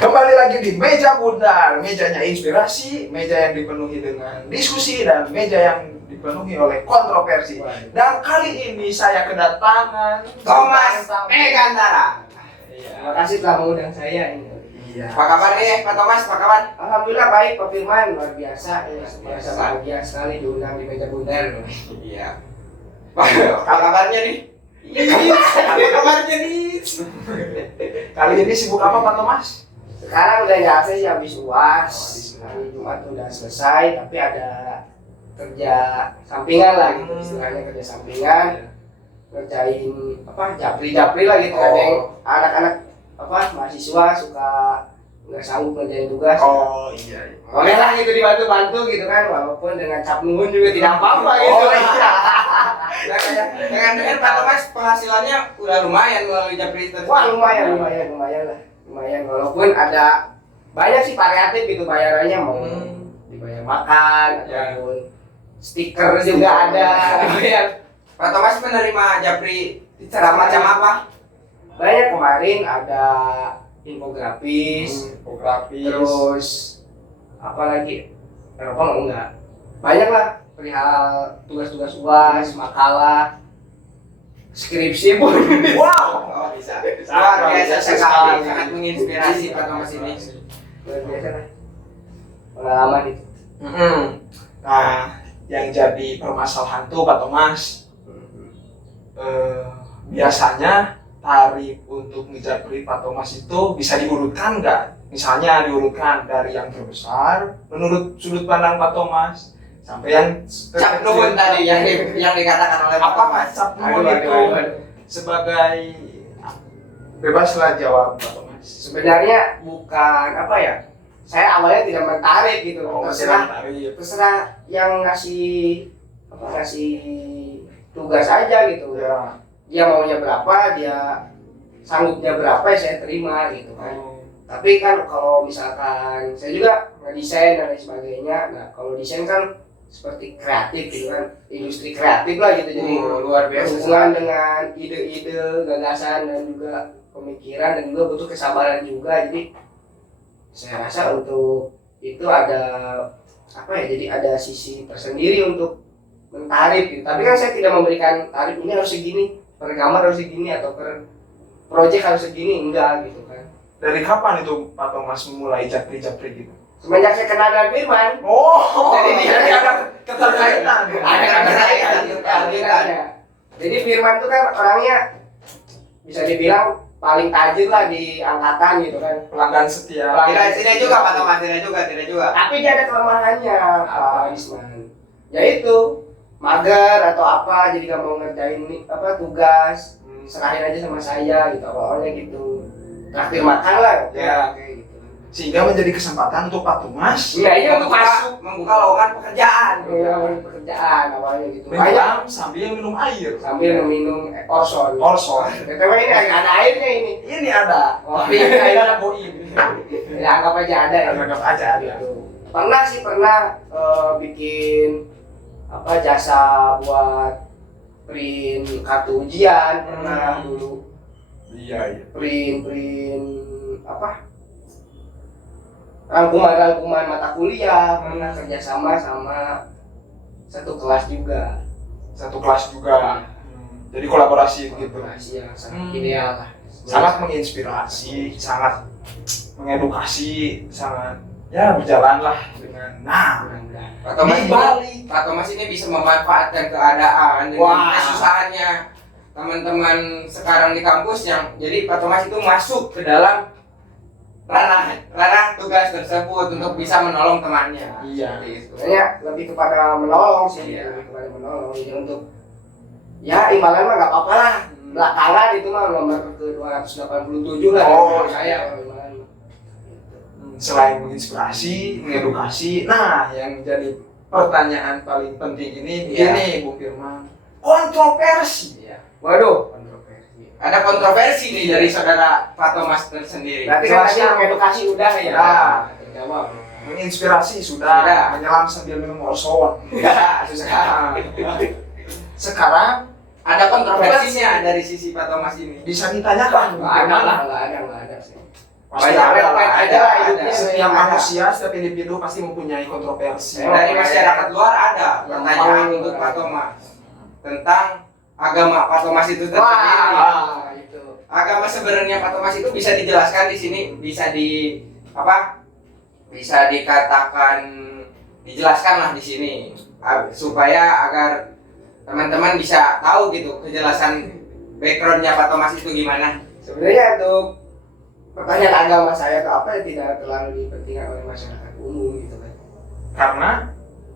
Kembali lagi di meja bundar, mejanya inspirasi, meja yang dipenuhi dengan diskusi dan meja yang dipenuhi oleh kontroversi. Dan kali ini saya kedatangan Thomas Megantara. Terima kasih telah mengundang saya ini. Iya. Apa kabar nih Pak Thomas? Apa kabar? Alhamdulillah baik Pak Firman, luar biasa ya, biasa bahagia sekali diundang di meja bundar. Iya. Apa kabarnya nih? Apa kabarnya nih? Kali ini sibuk apa Pak Thomas? Sekarang udah nggak sih habis UAS, hari Jumat udah selesai, tapi ada kerja sampingan lah gitu, istilahnya kerja sampingan, ngerjain apa japri lah gitu. Ada yang anak-anak apa mahasiswa suka nggak sanggup ngerjain tugas. Oh iya. Boleh lah gitu dibantu-bantu gitu kan, walaupun dengan cap nuhun juga tidak apa-apa gitu. Oh iya. Dengan Pak Thomas penghasilannya udah lumayan melalui japri itu. Wah lumayan lah, lumayan walaupun ada banyak sih variatif gitu bayarannya, mau dibayar makan Ya. ataupun stiker juga ada. Pak Thomas menerima japri macam apa? Banyak kemarin ada infografis, terus apa lagi? Eropa mau enggak? Banyak lah perihal tugas-tugas UAS, makalah, skripsi pun. Wow. Oh bisa. Luar biasa sekali, sangat menginspirasi Pak Thomas ini. Luar biasa lah pengalaman itu. Nah, yang jadi permasalahan tuh Pak Thomas, biasanya tarif untuk ngejapri Pak Thomas itu bisa diurutkan nggak? Misalnya diurutkan dari yang terbesar menurut sudut pandang Pak Thomas sampai yang Cap nuhun tadi yang dikatakan oleh Pak apa Thomas. cap nuhun itu sebagai bebaslah jawab Pak Thomas. Sebenarnya bukan apa ya, saya awalnya tidak menarik gitu, terserah yang ngasih tugas aja gitu. Ya. Dia maunya berapa, dia sanggupnya berapa, ya saya terima gitu kan. Tapi kan kalau misalkan saya juga ngedesain dan lain sebagainya, nah kalau desain kan seperti kreatif gitu kan, industri kreatif lah gitu, jadi luar biasa. hubungan dengan ide-ide, gagasan dan juga pemikiran dan juga butuh kesabaran juga. Jadi saya rasa untuk itu ada apa ya, jadi ada sisi tersendiri untuk mentarif gitu. Tapi kan saya tidak memberikan tarif ini harus segini, per gambar harus segini atau per project harus segini, enggak gitu kan. Dari kapan itu Pak Thomas mulai japri-japri gitu? Semenjak saya kenal dengan Firman. Oh, Jadi dia ada keterkaitan. ada keterkaitan. Jadi Firman itu kan orangnya bisa dibilang paling tajir lah di angkatan gitu kan. Pelanggan setia. Tidak juga Pak Thomas, tidak juga. Tapi dia ada kelemahannya Pak Isman. Yaitu mager atau apa, jadi gak mau ngerjain apa tugas, serahin aja sama saya gitu, awalnya gitu. Traktir makan lah, Ya. kayak gitu. Sehingga menjadi kesempatan untuk Pak Thomas Iya, ini untuk masuk membuka lowongan pekerjaan. pekerjaan awalnya gitu. Banyak menyelam sambil minum air. sambil meminum Orson. Orson. BTW ini ada airnya ini. Ini ada. Oh, Ini airnya boim. Ya anggap aja ada ya. Anggap aja ada. Gitu. Pernah bikin apa jasa buat print kartu ujian, pernah dulu Iya. print apa rangkuman mata kuliah, pernah kerjasama sama satu kelas juga. Satu kelas juga. Jadi kolaborasi begitu. Kolaborasi yang sangat ideal lah. Sangat menginspirasi, sangat mengedukasi, sangat ya berjalanlah dengan mudah-mudahan. Pak Thomas Di ini, Bali. Pak Thomas ini bisa memanfaatkan keadaan dengan Wah. kesusahannya teman-teman sekarang di kampus yang jadi Pak Thomas itu masuk ke dalam ranah tugas tersebut untuk bisa menolong temannya. Iya. Seperti itu. Sebenarnya lebih kepada menolong sih, Iya. lebih kepada menolong. Jadi untuk ya imbalan mah nggak apa-apa lah. Belakangan itu mah nomor ke 287 lah. Oh, saya kalau imbalan mah. Selain menginspirasi, mengedukasi, nah yang jadi pertanyaan paling penting ini begini Bu Firman, kontroversi. Iya. Waduh, kontroversi. Ada kontroversi nih dari saudara Pak Thomas tersendiri. Berarti kan tadi mengedukasi udah ya. Udah. Terjawab. Menginspirasi sudah, Sudah. menyelam sambil minum Orson. Ya, susah. Sekarang Ada kontroversinya dari sisi Pak Thomas ini. bisa ditanyakan Nggak ada bagaimana lah, nggak ada sih. Pasti banyak ada lah, ada lah ada. hidupnya. Setiap Ada. manusia, setiap individu pasti mempunyai kontroversi. Dari masyarakat luar ada Yang pertanyaan paling- untuk Pak Thomas tentang agama Pak Thomas itu sendiri. Wah, itu. Agama sebenarnya Pak Thomas itu bisa dijelaskan di sini, bisa di apa? Bisa dikatakan dijelaskan lah di sini supaya agar teman-teman bisa tahu gitu kejelasan backgroundnya Pak Thomas itu gimana. Sebenarnya untuk pertanyaan agama saya itu apa ya tidak terlalu dipentingkan oleh masyarakat umum gitu kan. Karena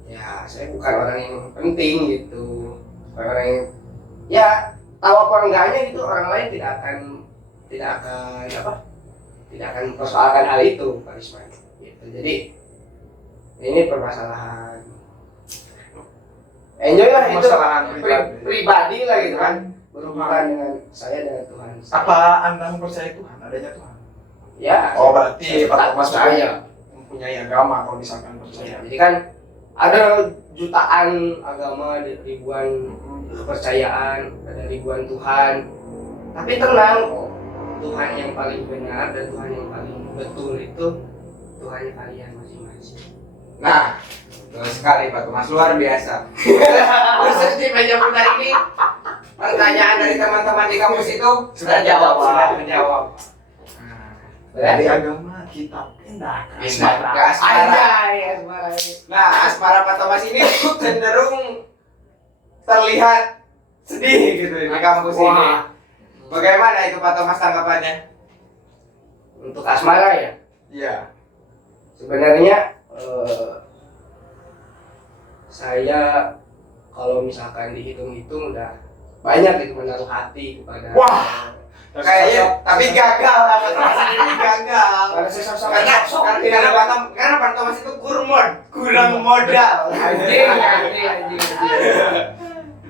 Ya saya bukan orang yang penting gitu, bukan orang yang ya tahu apa enggaknya gitu, orang lain tidak akan mempersoalkan hal itu Pak Risman gitu. Jadi ini permasalahan enjoy lah itu Permasalahan pribadi lah gitu kan, berhubungan dengan saya dan Tuhan. apa Anda mempercayai Tuhan? Adanya Tuhan? Ya. Oh, berarti Pak Thomas percaya. mempunyai agama kalau misalkan percaya. Jadi kan ada jutaan agama, ada ribuan kepercayaan, ada ribuan Tuhan. Tapi tenang kok, Tuhan yang paling benar dan Tuhan yang paling betul itu Tuhannya kalian masing-masing. Nah, betul sekali Pak Thomas, luar biasa. Khusus di meja putar ini pertanyaan dari teman-teman di kampus itu sudah menjawab. Dari agama kita pindah ke Pindah ke asmara. asmara. Asmara. Nah, asmara Pak Thomas ini cenderung terlihat sedih gitu di kampus ini. Wah. Bagaimana itu Pak Thomas tanggapannya? Untuk asmara ya, Iya. sebenarnya saya kalau misalkan dihitung-hitung udah banyak gitu menaruh hati kepada Wah. Kayaknya tapi gagal lah Pak Thomas ini gagal. pada sosok-sosok Karena Pak Thomas itu kurang modal. anjing.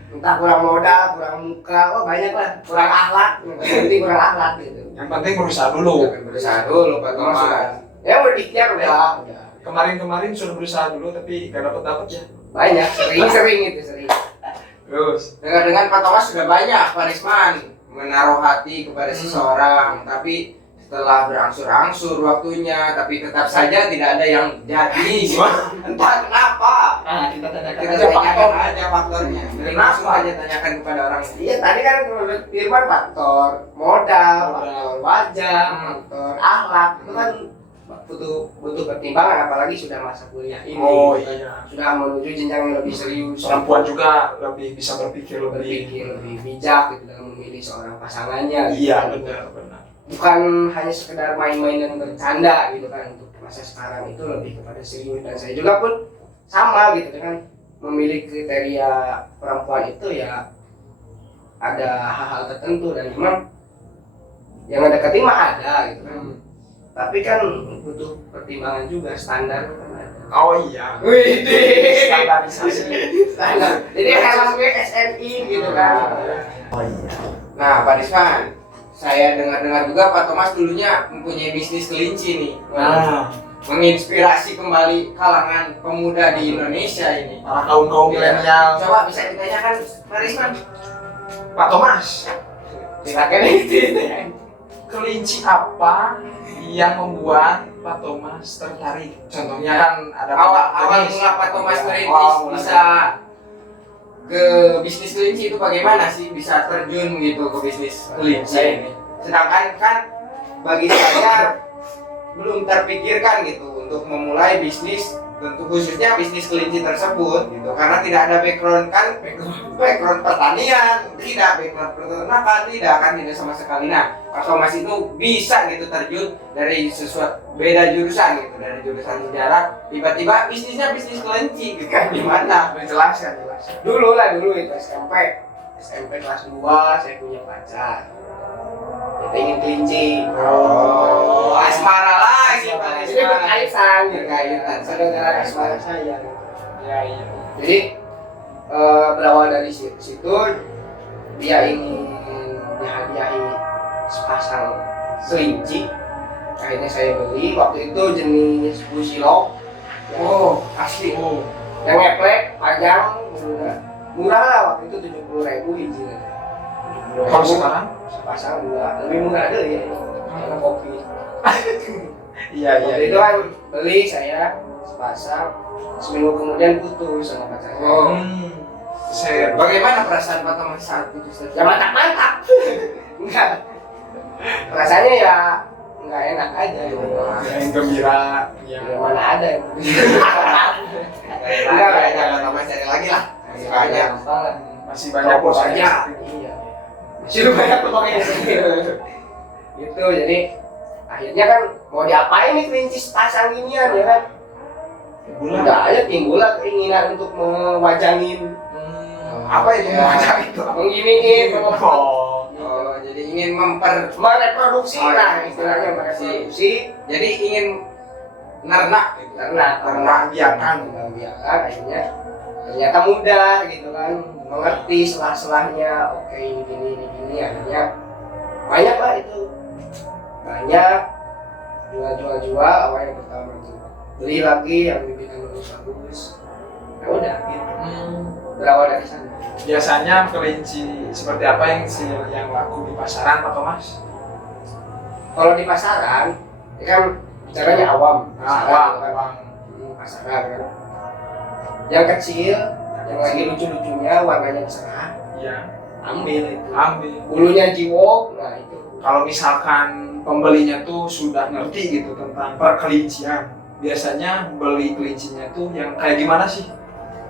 Entah kurang modal, kurang muka, banyak lah, kurang akhlak, yang penting kurang akhlak gitu. Yang penting berusaha dulu. Berusaha dulu Pak Thomas. Ya udah ikhtiar udah. Kemarin sudah berusaha dulu tapi gak dapat ya. Banyak, sering. Terus Dengan Pak Thomas sudah banyak Pak Risman menaruh hati kepada seseorang, tapi setelah berangsur-angsur waktunya, tapi tetap saja tidak ada yang jadi. Entah kenapa. Nah, kita Kita tanyakan aja faktornya. Jadi langsung aja tanyakan kepada orang. Iya, tadi kan menurut Firman faktor modal, faktor wajah, faktor akhlak itu kan butuh pertimbangan, apalagi sudah masa kuliah ini. oh iya. Sudah menuju jenjang yang lebih serius. Perempuan juga lebih bisa berpikir lebih. lebih bijak gitu dalam memilih seorang pasangannya. Iya, gitu. benar. Bukan hanya sekedar main-main dan bercanda gitu kan. Untuk masa sekarang itu lebih kepada serius, dan saya juga pun sama gitu kan, memilih kriteria perempuan itu ya ada hal-hal tertentu, dan memang yang deketin mah ada gitu kan. Tapi kan butuh pertimbangan juga, standar kan ada. Oh iya. Widih, Standarisasi. standar. Jadi helmnya SNI gitu kan. Oh iya. Nah, Pak Risman, saya dengar-dengar juga Pak Thomas dulunya mempunyai bisnis kelinci nih. Nah, Menginspirasi kembali kalangan pemuda di Indonesia ini. para kaum milenial. Coba bisa ditanyakan Pak Risman. Pak Thomas, Silakan itu. kelinci apa yang membuat Pak Thomas tertarik? Contohnya kan ada Awal mula Pak Thomas merintis bisa ke bisnis kelinci itu bagaimana sih bisa terjun gitu ke bisnis kelinci ini? Sedangkan kan bagi saya belum terpikirkan gitu untuk memulai bisnis, tentu khususnya bisnis kelinci tersebut gitu, karena tidak ada background pertanian, tidak background peternakan, tidak sama sekali. Nah, Pak Thomas itu bisa gitu terjun dari sesuatu beda jurusan gitu, dari jurusan sejarah tiba-tiba bisnisnya bisnis kelinci gitu. Gimana? Jelaskan. Dulu itu SMP kelas 2 saya punya pacar. Kita ingin kelinci. Oh, asmara lagi Pak Jadi berkaitan, saudara asmara saya. Ya iya. Jadi berawal dari situ, dia ingin dihadiahi sepasang kelinci. Akhirnya saya beli, waktu itu jenis busilok. Oh, asli. Oh. Yang ngeplek, panjang, murah lah waktu itu 70.000 hiji. Kalau sekarang Sepasang 2, lebih murah deh ya, karena kopi. Iya iya. Waktu itu kan beli saya sepasang, seminggu kemudian putus sama pacarnya. Oh. Bagaimana perasaan Pak Thomas saat putus? Ya mantap. Enggak. Rasanya ya nggak enak aja gitu. Yang gembira. Ya mana ada yang Enggak Pak Thomas cari lagi lah. Masih banyak. Masih banyak bos bos aja. Iya. Masih banyak pokoknya. Gitu, jadi akhirnya kan mau diapain nih kelinci pasang ginian ya kan? Udah aja timbul lah keinginan untuk mewajangin Apa itu macam itu? mengginiin, Oh. Oh, jadi ingin mereproduksi Oh, lah iya. istilahnya mereproduksi jadi ingin nernak gitu. karena Biarkan. akhirnya ternyata mudah gitu kan, mengerti selah-selahnya. Oke, ini akhirnya banyak lah itu, banyak jual awalnya pertama tuh beli lagi yang bibitnya bagus, ya udah gitu. Berawal dari sana. Biasanya kelinci seperti apa yang laku di pasaran Pak Thomas? Kalau di pasaran, ya kan bicaranya awam. Awam. Pasaran kan. Yang kecil, yang lagi lucu-lucunya, warnanya cerah, Iya. ambil itu. Ambil. Bulunya jiwok, nah itu. Kalau misalkan pembelinya tuh sudah ngerti gitu tentang perkelincian, biasanya beli kelincinya tuh yang kayak gimana sih?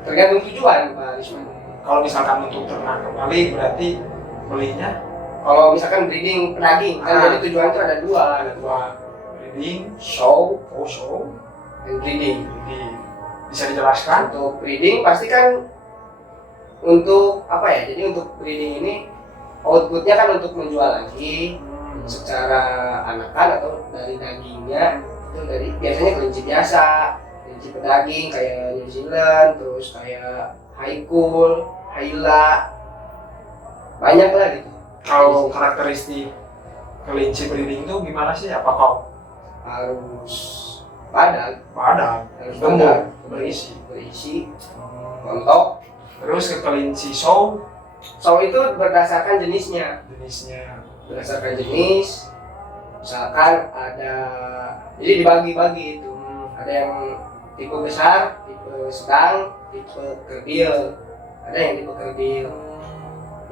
Tergantung tujuan, Pak Risman. Kalau misalkan untuk ternak kembali berarti belinya Kalau misalkan breeding pedaging, kan jadi tujuan itu ada dua. ada dua, breeding, Show show, dan breeding. jadi bisa dijelaskan? Untuk breeding pasti kan untuk apa ya? Jadi untuk breeding ini outputnya kan untuk menjual lagi secara anakan atau dari dagingnya itu dari biasanya kelinci biasa, kelinci pedaging kayak New Zealand, terus kayak Haikul, Haila, banyak lah gitu. Kalau karakteristik kelinci breeding itu gimana sih? Apakah Harus badan, badan, harus gemuk, badan, berisi? berisi, montok. Terus ke kelinci show So itu berdasarkan jenisnya. jenisnya Jenis, misalkan ada, jadi dibagi-bagi itu. Ada yang tipe besar, tipe sedang, tipe kerdil. Ada yang tipe kerdil.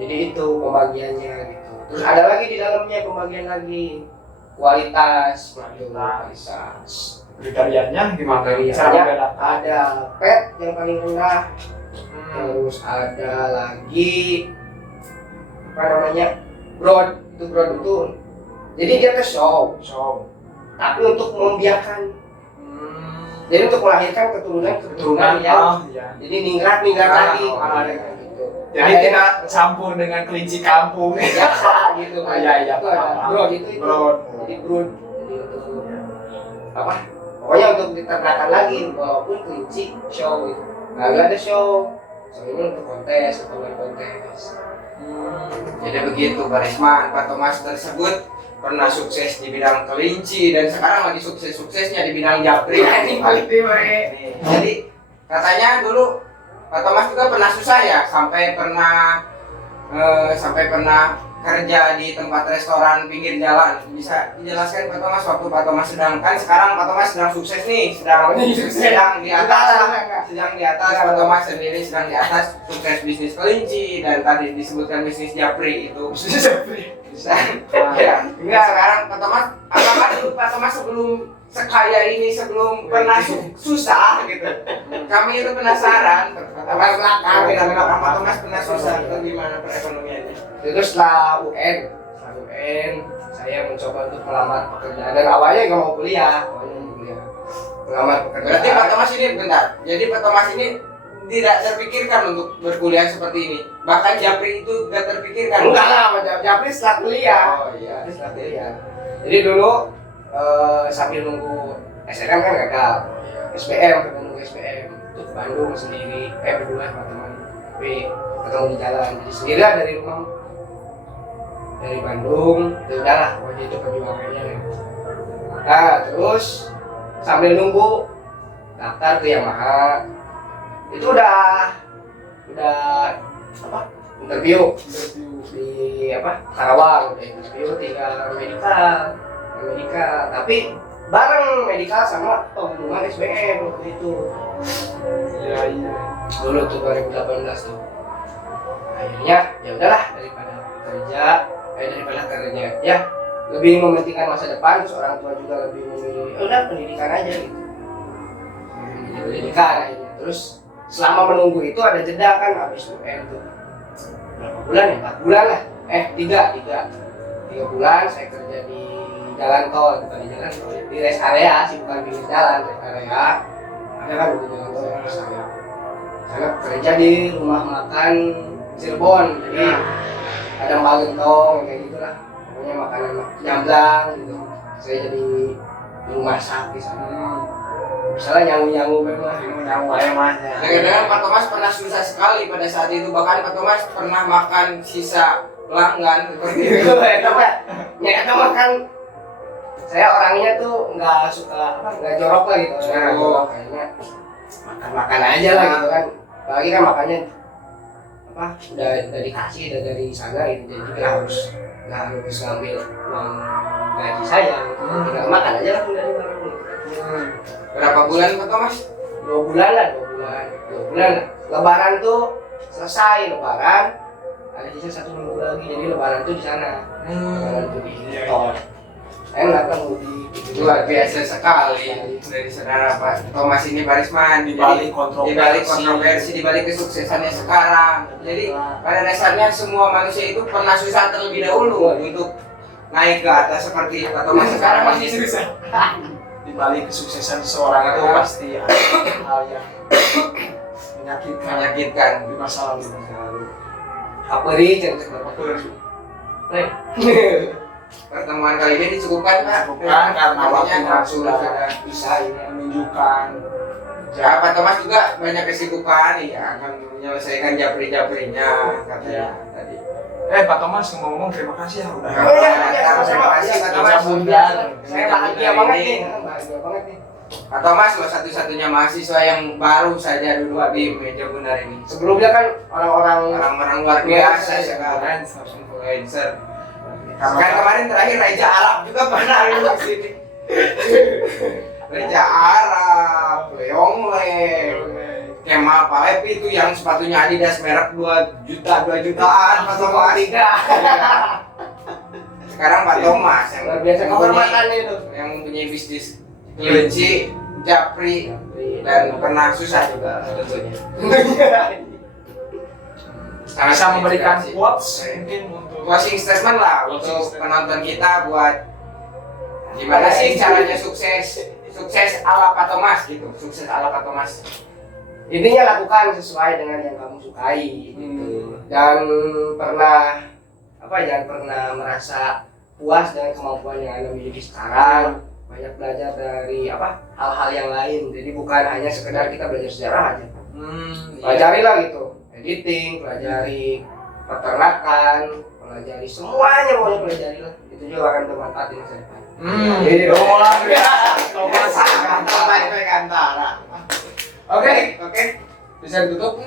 Jadi itu pembagiannya gitu. Terus ada lagi di dalamnya pembagian lagi kualitas. kriterianya gimana? Cara Kriterianya membedakan? ada pet yang paling rendah. Terus ada lagi apa namanya, broad itu jadi dia ke show tapi untuk membiarkan, jadi untuk melahirkan keturunan yang ya. jadi ningrat lagi gitu. Jadi Ada tidak campur dengan kelinci kampung. biasa gitu kan. Iya, Itu ada broad itu Broad. jadi brood, jadi untuk apa, pokoknya untuk diternakan lagi walaupun kelinci show gitu. Nah, nggak ada show ini untuk kontes atau main kontes. Jadi begitu Pak Risman, Pak Thomas tersebut pernah sukses di bidang kelinci dan sekarang lagi sukses-suksesnya di bidang japri. Ini paling Nih, jadi katanya dulu Pak Thomas juga pernah susah ya, sampai pernah kerja di tempat restoran pinggir jalan. Bisa dijelaskan Pak Thomas waktu Pak Thomas kan sekarang Pak Thomas sedang sukses nih, sedang di atas Pak Thomas sendiri sedang di atas, sukses bisnis kelinci dan tadi disebutkan bisnis japri itu. Ya, enggak sekarang Pak Thomas, apakah dulu Pak Thomas sebelum sekaya ini, sebelum pernah susah gitu. Kami itu penasaran. Pak Thomas pernah susah atau gimana perekonomiannya? Itu setelah UN saya mencoba untuk melamar pekerjaan dan awalnya nggak mau kuliah, melamar pekerjaan. Berarti Pak Thomas ini bentar. Jadi Pak Thomas ini tidak terpikirkan untuk berkuliah seperti ini. Bahkan japri itu nggak terpikirkan. Enggak lah, japri setelah kuliah. Oh iya. Setelah kuliah. Jadi dulu sambil nunggu SNM kan gagal, SBM kita nunggu SBM itu ke Bandung sendiri, berdua sama teman, tapi ketemu di jalan, jadi sendirian dari rumah, dari Bandung, ya udahlah waktu itu perjuangannya. Nah terus sambil nunggu daftar ke Yamaha, itu udah apa, interview di apa Karawang, udah interview tinggal medical. medical, tapi bareng medical sama pengumuman SBM waktu itu. Iya. Dulu tuh 2018 tuh. Akhirnya ya udahlah daripada kerja ya lebih mementingkan masa depan, terus orang tua juga lebih memilih udah pendidikan aja gitu. Pendidikan akhirnya. Terus selama menunggu itu ada jeda kan habis UN tuh. Berapa bulan ya? 4 bulan lah. 3 bulan saya kerja di jalan tol, bukan di jalan tol, di rest area sih, bukan pinggir jalan, rest area. Ada kan di jalan tol rest area. Saya kerja di rumah makan Cirebon, jadi ada mbak gentong kayak gitulah. Pokoknya makanan nyamblang gitu. Saya jadi di rumah sakit sana. Misalnya nyangu memang. Nyawa ya mas. Dengar-dengar Pak Thomas pernah susah sekali pada saat itu, bahkan Pak Thomas pernah makan sisa pelanggan seperti itu. Ya makan. Saya orangnya tuh nggak suka nggak jorok lah gitu. Jorok kayaknya makan aja lah gitu kan. Apalagi kan makannya udah dikasih dari sana gitu, jadi kita nggak harus ngambil uang gaji saya gitu. Tinggal makan aja lah dari barang gitu. Berapa bulan Pak Thomas? 2 bulan lah. Lebaran tuh selesai, lebaran ada sisa 1 minggu lagi, jadi lebaran tuh di sana. Lebaran tuh di tol. Enak kan Luar biasa sekali dari saudara Pak Thomas ini Barisman, Di balik kontroversi, di balik kesuksesannya sekarang. Jadi pada dasarnya semua manusia itu pernah susah terlebih dahulu untuk naik ke atas seperti Pak Thomas sekarang masih susah. Di balik kesuksesan seseorang itu pasti ada hal yang menyakitkan Menyakitkan. di masa lalu. Kaperi cerita Pertemuan kali ini dicukupkan Pak. Bukan karena waktunya sudah bisa ini menunjukkan Ya, Pak Thomas juga banyak kesibukan, ya akan menyelesaikan japri-japrinya katanya tadi. Pak Thomas ngomong terima kasih ya udah. Oh iya, sama-sama. Terima kasih Pak Thomas. Saya bahagia banget nih. Pak Thomas loh satu-satunya mahasiswa yang baru saja duduk di meja bundar ini. Sebelumnya kan orang-orang Luar biasa Biasa, sekali, influencer. Kan kemarin terakhir Raja Arab juga pernah duduk di sini. Raja Arab, Leongleng, Kemal Palevi itu yang sepatunya Adidas merek 2 jutaan Pak Thomas. Sekarang Pak Thomas yang luar biasa kehormatan itu. yang mempunyai bisnis kelinci, japri, dan pernah susah juga tentunya. Bisa memberikan inspirasi. quotes mungkin untuk Closing statement lah untuk penonton kita buat gimana sih caranya sukses ala Pak Thomas gitu, sukses ala Pak Thomas. Intinya lakukan sesuai dengan yang kamu sukai gitu. Dan jangan pernah merasa puas dengan kemampuan yang Anda miliki sekarang. Banyak belajar dari hal-hal yang lain. Jadi bukan hanya sekedar kita belajar sejarah aja. Pelajarilah gitu, editing, pelajari peternakan, pelajari semuanya, pokoknya pelajarilah. Itu juga akan bermanfaat di masa depan. Jadi luar biasa. Thomas Kantara. Oke, bisa ditutup.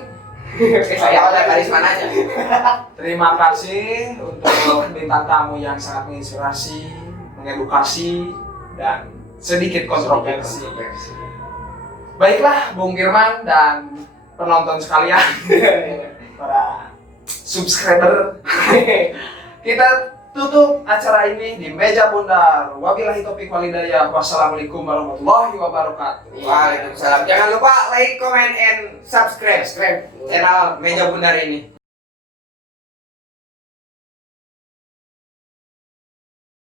Saya oleh Barisman aja. Terima kasih untuk bintang tamu yang sangat menginspirasi, mengedukasi, dan sedikit kontroversi. Baiklah, Bung Firman dan penonton sekalian, para subscriber, kita tutup acara ini di meja bundar. Wabillahi taufiq wal hidayah. Wassalamualaikum warahmatullahi wabarakatuh. Waalaikumsalam. Jangan lupa like, comment, and subscribe channel Meja Bundar ini.